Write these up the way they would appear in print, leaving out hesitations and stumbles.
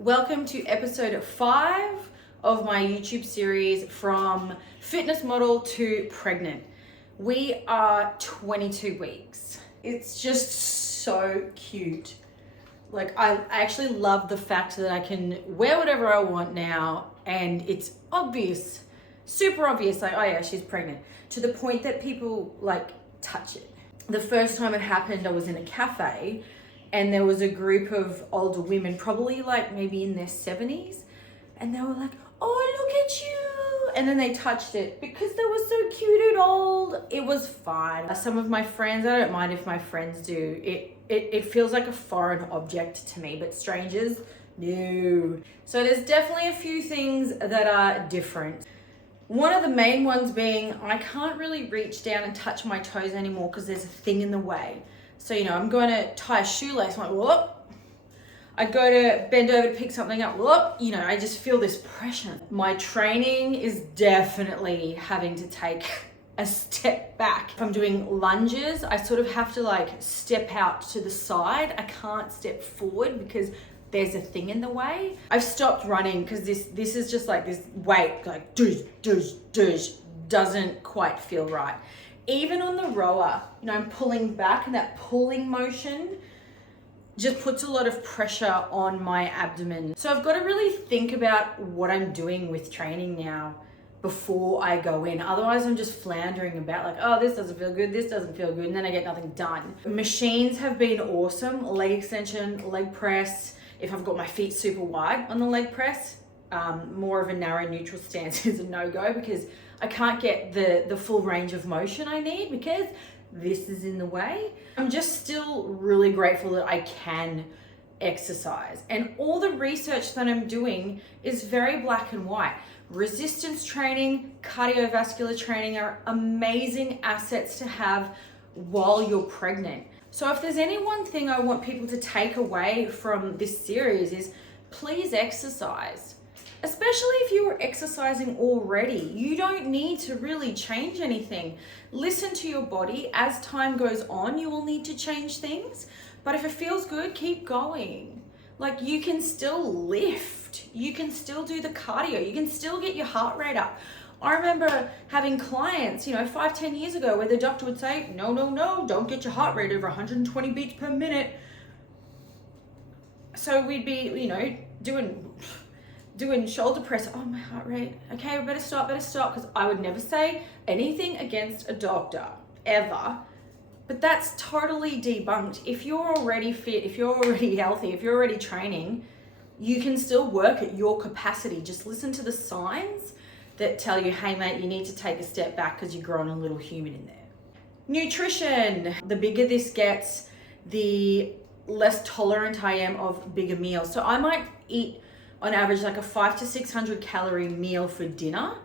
Welcome to episode 5 of my YouTube series From Fitness Model to Pregnant. We are 22 weeks. It's just so cute. Like, I actually love the fact that I can wear whatever I want now, and it's obvious, super obvious, like, oh yeah, she's pregnant, to the point that people like touch it. The first time it happened, I was in a cafe and there was a group of older women, probably like maybe in their 70s, and they were like, oh, look at you. And then they touched it because they were so cute and old. It was fine. Some of my friends, I don't mind if my friends do. It feels like a foreign object to me, but strangers, no. So there's definitely a few things that are different. One of the main ones being I can't really reach down and touch my toes anymore because there's a thing in the way. So, I'm going to tie a shoelace, I'm like, whoop. I go to bend over to pick something up, whoop. I just feel this pressure. My training is definitely having to take a step back. If I'm doing lunges, I sort of have to like step out to the side. I can't step forward because there's a thing in the way. I've stopped running because this is just like this weight, like douche, doesn't quite feel right. Even on the rower, I'm pulling back, and that pulling motion just puts a lot of pressure on my abdomen. So I've got to really think about what I'm doing with training now before I go in. Otherwise, I'm just floundering about like, oh, this doesn't feel good, this doesn't feel good, and then I get nothing done. Machines have been awesome. Leg extension, leg press. If I've got my feet super wide on the leg press, more of a narrow neutral stance is a no-go because I can't get the full range of motion I need because this is in the way. I'm just still really grateful that I can exercise. And all the research that I'm doing is very black and white. Resistance training, cardiovascular training are amazing assets to have while you're pregnant. So if there's any one thing I want people to take away from this series is please exercise. Especially if you were exercising already. You don't need to really change anything. Listen to your body. As time goes on, you will need to change things. But if it feels good, keep going. Like, you can still lift. You can still do the cardio. You can still get your heart rate up. I remember having clients, 5-10 years ago where the doctor would say, no, don't get your heart rate over 120 beats per minute. So we'd be, doing shoulder press. Oh, my heart rate. Okay, we better stop. Because I would never say anything against a doctor, ever. But that's totally debunked. If you're already fit, if you're already healthy, if you're already training, you can still work at your capacity. Just listen to the signs that tell you, hey mate, you need to take a step back because you're growing a little human in there. Nutrition. The bigger this gets, the less tolerant I am of bigger meals. So I might eat on average like a 500 to 600 calorie meal for dinner.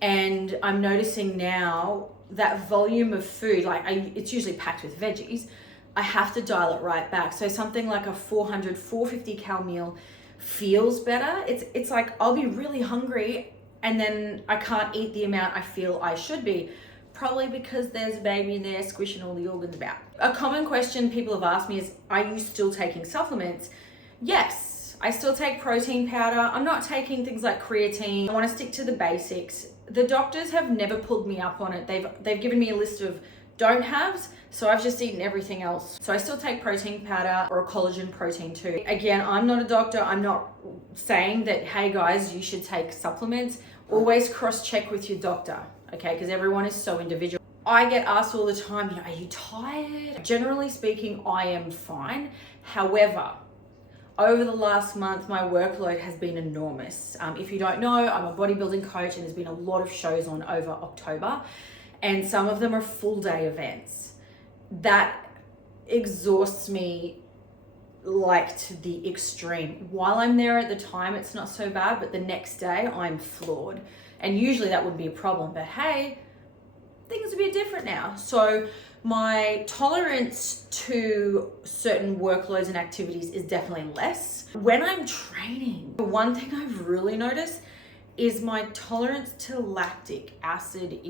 And I'm noticing now that volume of food, it's usually packed with veggies, I have to dial it right back. So something like a 400, 450 cal meal feels better. It's like I'll be really hungry and then I can't eat the amount I feel I should be, probably because there's a baby in there squishing all the organs about. A common question people have asked me is, are you still taking supplements? Yes, I still take protein powder. I'm not taking things like creatine. I want to stick to the basics. The doctors have never pulled me up on it. They've given me a list of don't haves, so I've just eaten everything else. So I still take protein powder or a collagen protein too. Again, I'm not a doctor. I'm not saying that, hey guys, you should take supplements. Always cross-check with your doctor, okay? Because everyone is so individual. I get asked all the time, are you tired? Generally speaking, I am fine. However, over the last month, my workload has been enormous. If you don't know, I'm a bodybuilding coach and there's been a lot of shows on over October, and some of them are full day events. That exhausts me like to the extreme. While I'm there at the time, it's not so bad, but the next day I'm floored. And usually that wouldn't be a problem, but hey, things are a bit different now. So my tolerance to certain workloads and activities is definitely less. When I'm training, the one thing I've really noticed is my tolerance to lactic acid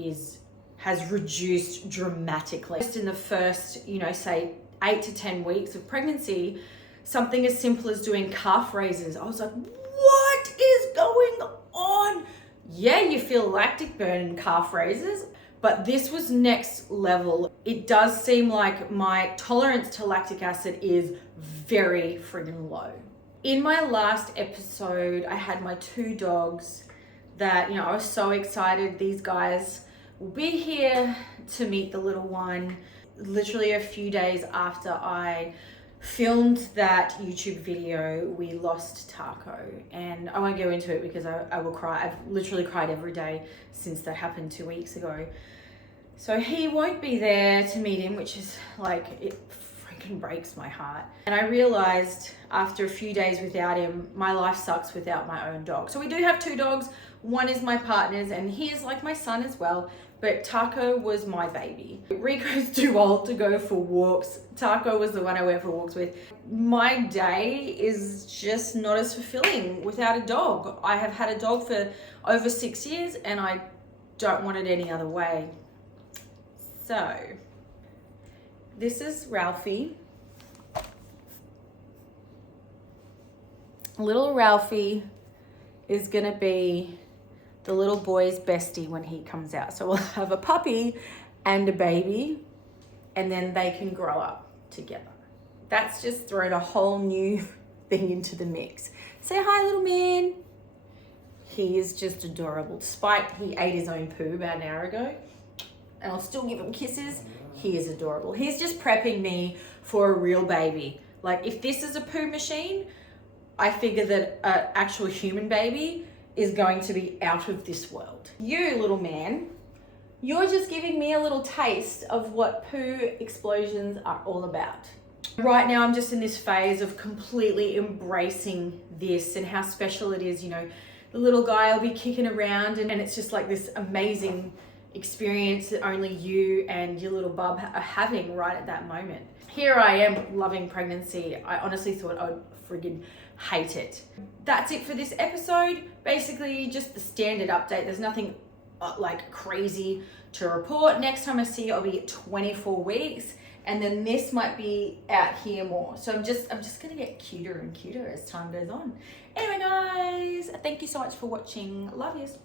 has reduced dramatically. Just in the first, say 8 to 10 weeks of pregnancy, something as simple as doing calf raises. I was like, what is going on? Yeah, you feel lactic burn in calf raises, but this was next level. It does seem like my tolerance to lactic acid is very friggin' low. In my last episode, I had my 2 dogs that, you know, I was so excited. These guys will be here to meet the little one. Literally a few days after I filmed that YouTube video, we lost Taco, and I won't go into it because I will cry. I've literally cried every day since that happened 2 weeks ago. So he won't be there to meet him, which is like, it freaking breaks my heart. And I realized after a few days without him, my life sucks without my own dog. So we do have 2 dogs. One is my partner's and he is like my son as well. But Taco was my baby. Rico's too old to go for walks. Taco was the one I went for walks with. My day is just not as fulfilling without a dog. I have had a dog for over 6 years and I don't want it any other way. So, this is Ralphie. Little Ralphie is gonna be the little boy's bestie when he comes out. So we'll have a puppy and a baby, and then they can grow up together. That's just thrown a whole new thing into the mix. Say hi, little man. He is just adorable. Despite he ate his own poo about an hour ago, and I'll still give him kisses, he is adorable. He's just prepping me for a real baby. Like, if this is a poo machine, I figure that an actual human baby is going to be out of this world. You, little man, you're just giving me a little taste of what poo explosions are all about. Right now, I'm just in this phase of completely embracing this and how special it is. You know, the little guy will be kicking around and it's just like this amazing experience that only you and your little bub are having right at that moment. Here I am loving pregnancy. I honestly thought I would friggin' hate it. That's it for this episode. Basically just the standard update. There's nothing like crazy to report. Next time I see you, I'll be at 24 weeks, and then this might be out here more. So I'm just gonna get cuter and cuter as time goes on. Anyway guys, thank you so much for watching. Love yous.